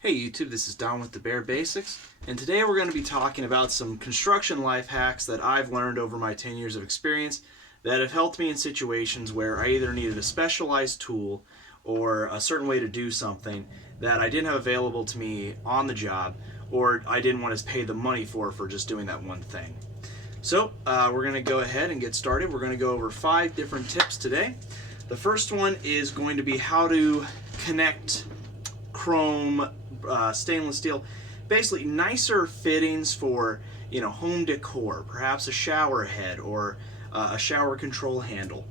Hey YouTube, this is Don with the Bare Basics, and today we're going to be talking about some construction life hacks that I've learned over my 10 years of experience that have helped me in situations where I either needed a specialized tool or a certain way to do something that I didn't have available to me on the job, or I didn't want to pay the money for just doing that one thing. So we're going to go ahead and get started. We're going to go over 5 different tips today. The first one is going to be how to connect chrome, stainless steel, basically nicer fittings for home decor, perhaps a shower head or a shower control handle.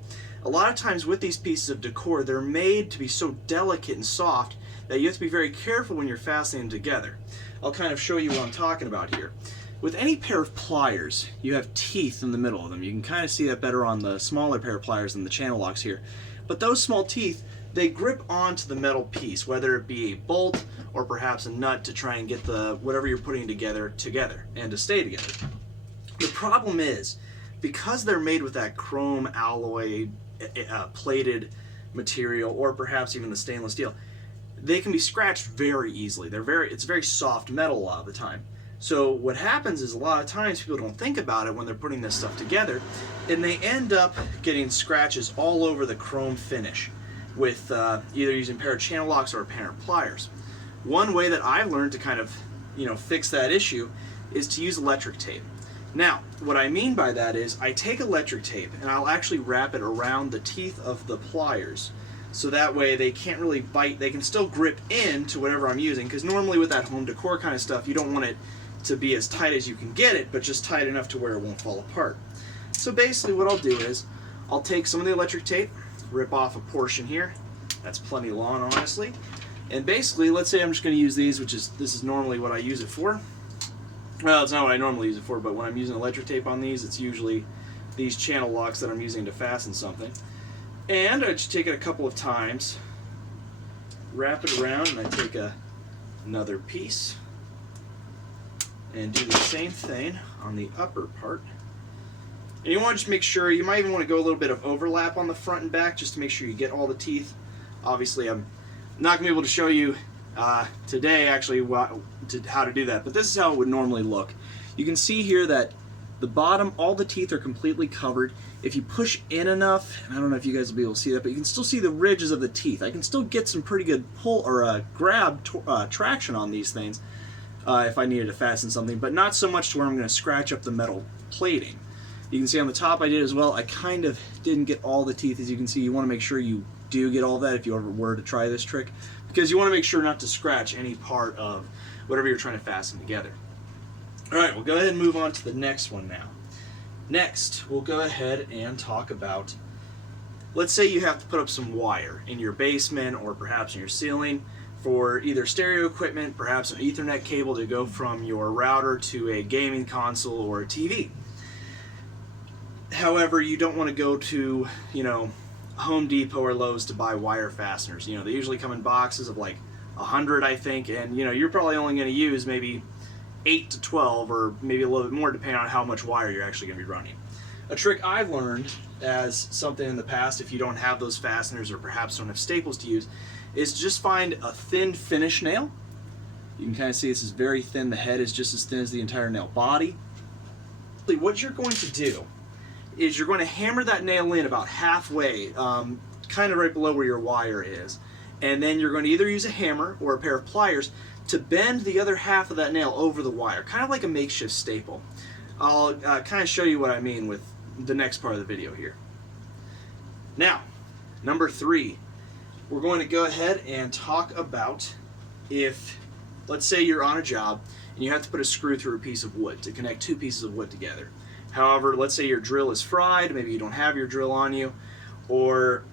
A lot of times with these pieces of decor, they're made to be so delicate and soft that you have to be very careful when you're fastening them together. I'll kind of show you what I'm talking about here. With any pair of pliers, you have teeth in the middle of them. You can kind of see that better on the smaller pair of pliers than the channel locks here. But those small teeth, they grip onto the metal piece, whether it be a bolt or perhaps a nut to try and get the whatever you're putting together and to stay together. The problem is, because they're made with that chrome alloy plated material, or perhaps even the stainless steel, they can be scratched very easily. It's very soft metal a lot of the time. So what happens is a lot of times people don't think about it when they're putting this stuff together, and they end up getting scratches all over the chrome finish with either using a pair of channel locks or a pair of pliers. One way that I've learned to kind of fix that issue is to use electric tape. Now, what I mean by that is I take electric tape and I'll actually wrap it around the teeth of the pliers, so that way they can't really bite. They can still grip into whatever I'm using, because normally with that home decor kind of stuff, you don't want it to be as tight as you can get it, but just tight enough to where it won't fall apart. So basically what I'll do is I'll take some of the electric tape, rip off a portion here. That's plenty long, honestly. And basically, let's say I'm just going to use these, this is normally what I use it for. Well, it's not what I normally use it for, but when I'm using electric tape on these, it's usually these channel locks that I'm using to fasten something. And I just take it a couple of times, wrap it around, and I take another piece and do the same thing on the upper part. And you want to just make sure, you might even want to go a little bit of overlap on the front and back just to make sure you get all the teeth. Obviously, I'm not going to be able to show you today actually how to do that, but this is how it would normally look. You can see here that the bottom, all the teeth are completely covered. If you push in enough, and I don't know if you guys will be able to see that, but you can still see the ridges of the teeth. I can still get some pretty good pull or grab traction on these things if I needed to fasten something, but not so much to where I'm going to scratch up the metal plating. You can see on the top I did as well. I kind of didn't get all the teeth. As you can see, you want to make sure you do get all that if you ever were to try this trick, because you want to make sure not to scratch any part of whatever you're trying to fasten together. Alright, we'll go ahead and move on to the next one now. Next, we'll go ahead and talk about, let's say you have to put up some wire in your basement or perhaps in your ceiling for either stereo equipment, perhaps an Ethernet cable to go from your router to a gaming console or a TV. However, you don't want to go to, Home Depot or Lowe's to buy wire fasteners. They usually come in boxes of like 100, I think, and you're probably only going to use maybe 8 to 12 or maybe a little bit more depending on how much wire you're actually going to be running. A trick I've learned as something in the past, if you don't have those fasteners or perhaps don't have staples to use, is just find a thin finish nail. You can kind of see this is very thin. The head is just as thin as the entire nail body. What you're going to do is you're going to hammer that nail in about halfway, kind of right below where your wire is. And then you're going to either use a hammer or a pair of pliers to bend the other half of that nail over the wire, kind of like a makeshift staple. I'll kind of show you what I mean with the next part of the video here. Now, number 3, we're going to go ahead and talk about if, let's say you're on a job and you have to put a screw through a piece of wood to connect 2 pieces of wood together. However, let's say your drill is fried, maybe you don't have your drill on you, or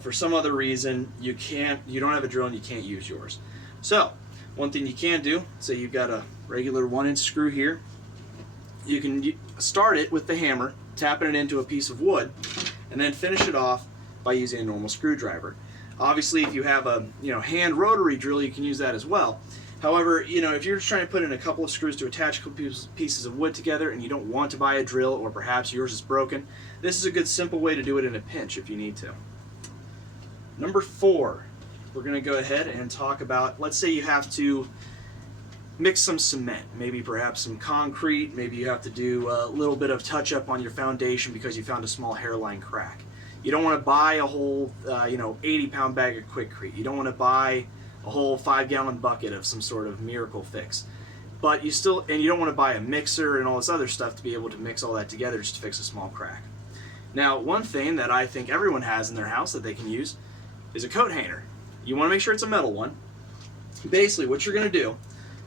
for some other reason you don't have a drill and you can't use yours. So, one thing you can do, say you've got a regular 1-inch screw here, you can start it with the hammer, tapping it into a piece of wood, and then finish it off by using a normal screwdriver. Obviously, if you have a hand rotary drill, you can use that as well. However, if you're just trying to put in a couple of screws to attach a couple pieces of wood together and you don't want to buy a drill, or perhaps yours is broken, this is a good simple way to do it in a pinch if you need to. Number 4, we're going to go ahead and talk about, let's say you have to mix some cement, maybe perhaps some concrete, maybe you have to do a little bit of touch up on your foundation because you found a small hairline crack. You don't want to buy a whole 80-pound bag of Quikrete. You don't want to buy a whole 5-gallon bucket of some sort of miracle fix. But you don't want to buy a mixer and all this other stuff to be able to mix all that together just to fix a small crack. Now, one thing that I think everyone has in their house that they can use is a coat hanger. You want to make sure it's a metal one. Basically, what you're going to do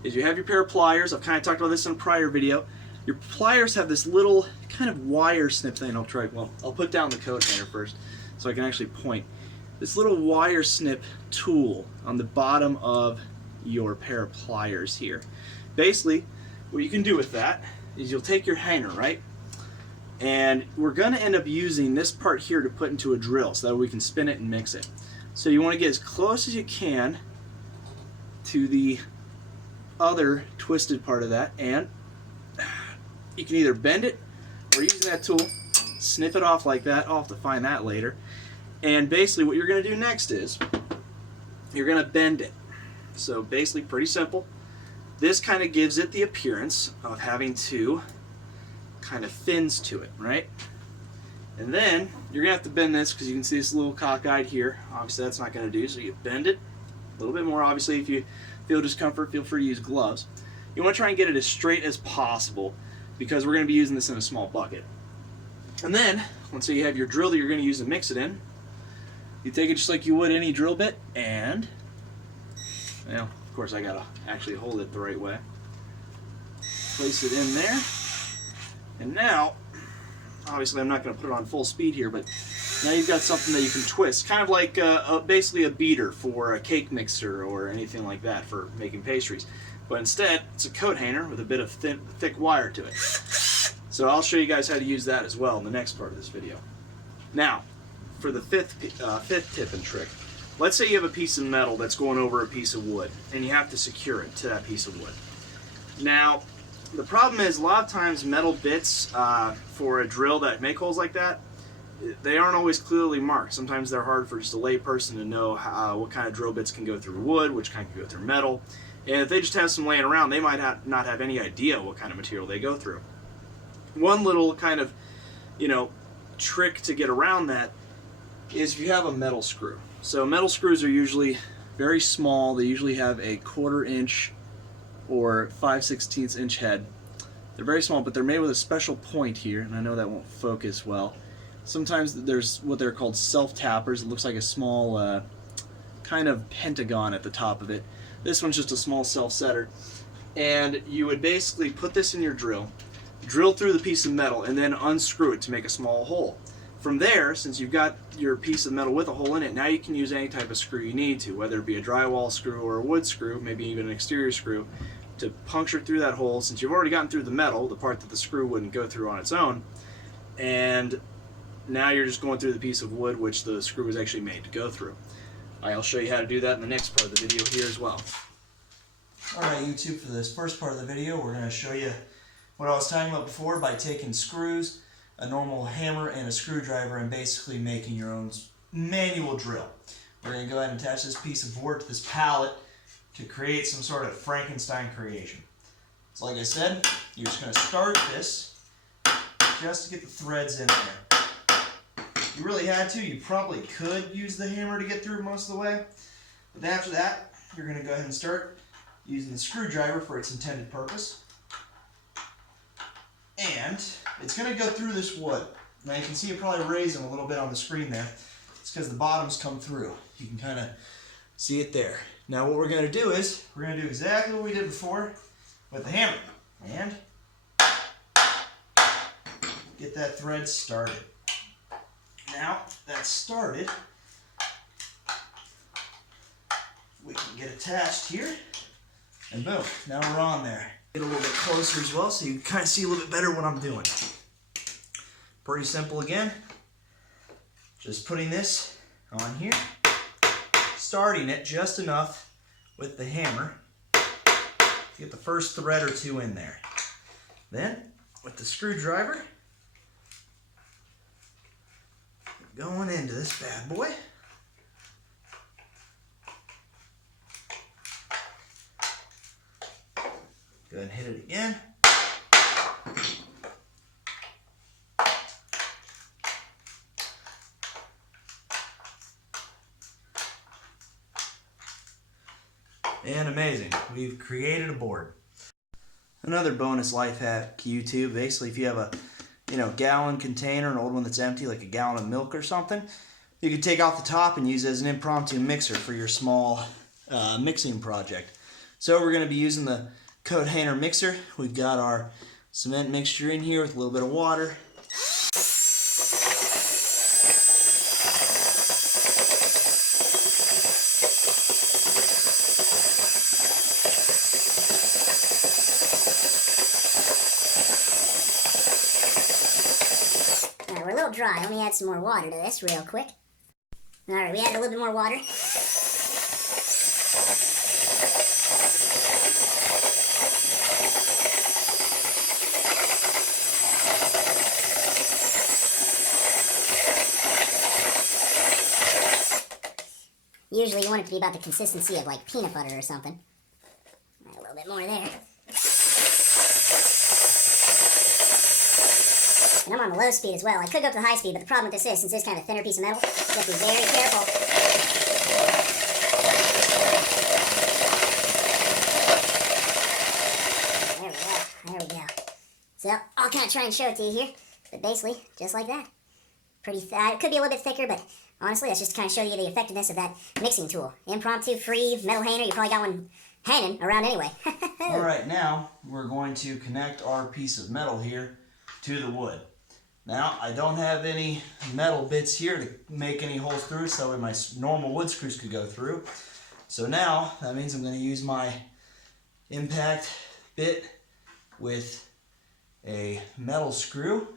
is you have your pair of pliers. I've kind of talked about this in a prior video. Your pliers have this little kind of wire snip thing. I'll put down the coat hanger first so I can actually point. This little wire snip tool on the bottom of your pair of pliers here. Basically, what you can do with that is you'll take your hanger, right? And we're going to end up using this part here to put into a drill so that we can spin it and mix it. So you want to get as close as you can to the other twisted part of that, and you can either bend it or using that tool, snip it off like that. I'll have to find that later. And basically what you're going to do next is you're going to bend it. So basically pretty simple. This kind of gives it the appearance of having two kind of fins to it, right? And then you're going to have to bend this because you can see this little cockeyed here. Obviously that's not going to do, so you bend it a little bit more. Obviously if you feel discomfort, feel free to use gloves. You want to try and get it as straight as possible because we're going to be using this in a small bucket. And then, once you have your drill that you're going to use to mix it in, you take it just like you would any drill bit and, well, of course I got to actually hold it the right way. Place it in there. And now, obviously I'm not going to put it on full speed here, but now you've got something that you can twist. Kind of like basically a beater for a cake mixer or anything like that for making pastries. But instead, it's a coat hanger with a bit of thick wire to it. So I'll show you guys how to use that as well in the next part of this video. Now, for the fifth tip and trick. Let's say you have a piece of metal that's going over a piece of wood, and you have to secure it to that piece of wood. Now, the problem is a lot of times metal bits for a drill that make holes like that, they aren't always clearly marked. Sometimes they're hard for just a lay person to know what kind of drill bits can go through wood, which kind can go through metal. And if they just have some laying around, they might not have any idea what kind of material they go through. One little kind of, trick to get around that is if you have a metal screw. So metal screws are usually very small. They usually have a 1/4 inch or 5/16 inch head. They're very small, but they're made with a special point here, and I know that won't focus well. Sometimes there's what they're called self-tappers. It looks like a small kind of pentagon at the top of it. This one's just a small self-setter. And you would basically put this in your drill through the piece of metal, and then unscrew it to make a small hole. From there, since you've got your piece of metal with a hole in it, now you can use any type of screw you need to, whether it be a drywall screw or a wood screw, maybe even an exterior screw, to puncture through that hole. Since you've already gotten through the metal, the part that the screw wouldn't go through on its own, and now you're just going through the piece of wood which the screw was actually made to go through. I'll show you how to do that in the next part of the video here as well. Alright YouTube, for this first part of the video we're going to show you what I was talking about before by taking screws, a normal hammer, and a screwdriver and basically making your own manual drill. We're going to go ahead and attach this piece of board to this pallet to create some sort of Frankenstein creation. So like I said, you're just going to start this just to get the threads in there. If you really had to, you probably could use the hammer to get through most of the way. But after that, you're going to go ahead and start using the screwdriver for its intended purpose. And it's going to go through this wood. Now you can see it probably raising a little bit on the screen there. It's because the bottoms come through. You can kind of see it there. Now what we're going to do is, we're going to do exactly what we did before with the hammer. And get that thread started. Now that's started, we can get attached here, and boom, now we're on there. Get a little bit closer as well so you can kind of see a little bit better what I'm doing. Pretty simple again. Just putting this on here, starting it just enough with the hammer to get the first thread or two in there. Then, with the screwdriver, going into this bad boy. Go ahead and hit it again. And amazing, we've created a board. Another bonus life hack, YouTube. Basically, if you have a gallon container, an old one that's empty, like a gallon of milk or something, you can take off the top and use it as an impromptu mixer for your small mixing project. So we're going to be using the coat hanger mixer. We've got our cement mixture in here with a little bit of water. Alright, we're a little dry. Let me add some more water to this real quick. Alright, we added a little bit more water. Usually you want it to be about the consistency of like peanut butter or something. Add a little bit more there. And I'm on the low speed as well. I could go up to the high speed, but the problem with this is, since this is kind of a thinner piece of metal, you have to be very careful. There we go. So, I'll kind of try and show it to you here. But basically, just like that. It could be a little bit thicker, but honestly, that's just to kind of show you the effectiveness of that mixing tool. Impromptu, free, metal hanger. You probably got one hanging around anyway. Alright, now we're going to connect our piece of metal here to the wood. Now, I don't have any metal bits here to make any holes through, so my normal wood screws could go through. So now, that means I'm going to use my impact bit with a metal screw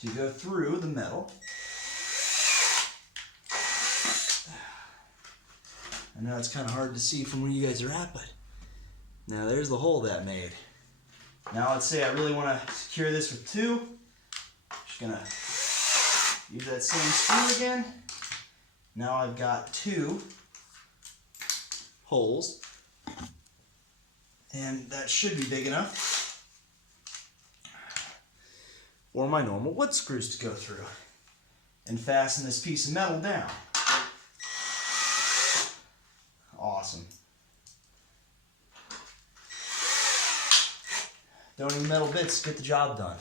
to go through the metal. I know it's kind of hard to see from where you guys are at, but now there's the hole that made. Now let's say I really want to secure this with two. Just gonna use that same screw again. Now I've got two holes, and that should be big enough for my normal wood screws to go through and fasten this piece of metal down. Awesome. Don't need metal bits to get the job done.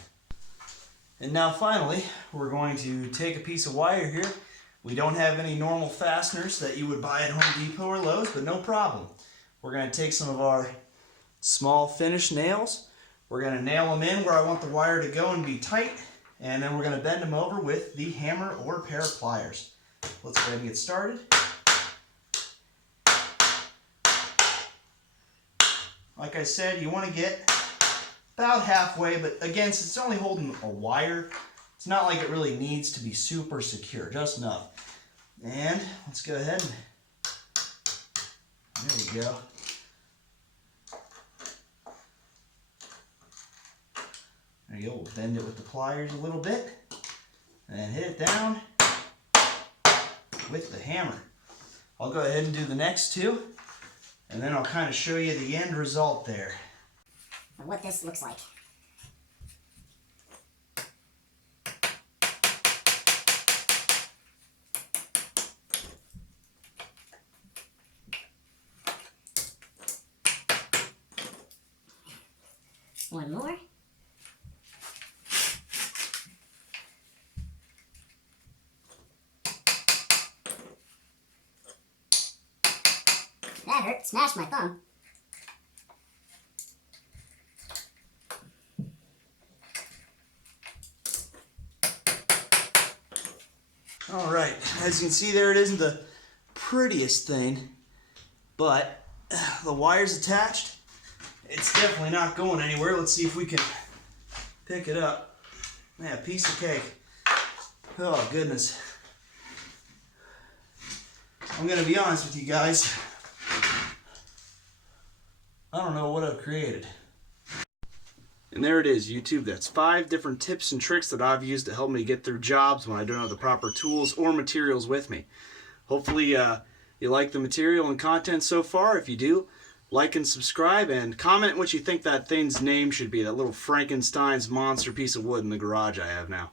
And now finally, we're going to take a piece of wire here. We don't have any normal fasteners that you would buy at Home Depot or Lowe's, but no problem. We're going to take some of our small finish nails. We're going to nail them in where I want the wire to go and be tight, and then we're going to bend them over with the hammer or a pair of pliers. Let's go ahead and get started. Like I said, you want to get about halfway, but again, since it's only holding a wire, it's not like it really needs to be super secure, just enough. And let's go ahead and there we go. There you go, we'll bend it with the pliers a little bit, and then hit it down with the hammer. I'll go ahead and do the next two, and then I'll kind of show you the end result there. What this looks like. One more. That hurt. Smashed my thumb. Alright, as you can see there, it isn't the prettiest thing, but the wire's attached. It's definitely not going anywhere. Let's see if we can pick it up. Yeah, piece of cake. Oh, goodness. I'm going to be honest with you guys. I don't know what I've created. And there it is, YouTube. That's 5 different tips and tricks that I've used to help me get through jobs when I don't have the proper tools or materials with me. Hopefully you like the material and content so far. If you do, like and subscribe, and comment what you think that thing's name should be, that little Frankenstein's monster piece of wood in the garage I have now.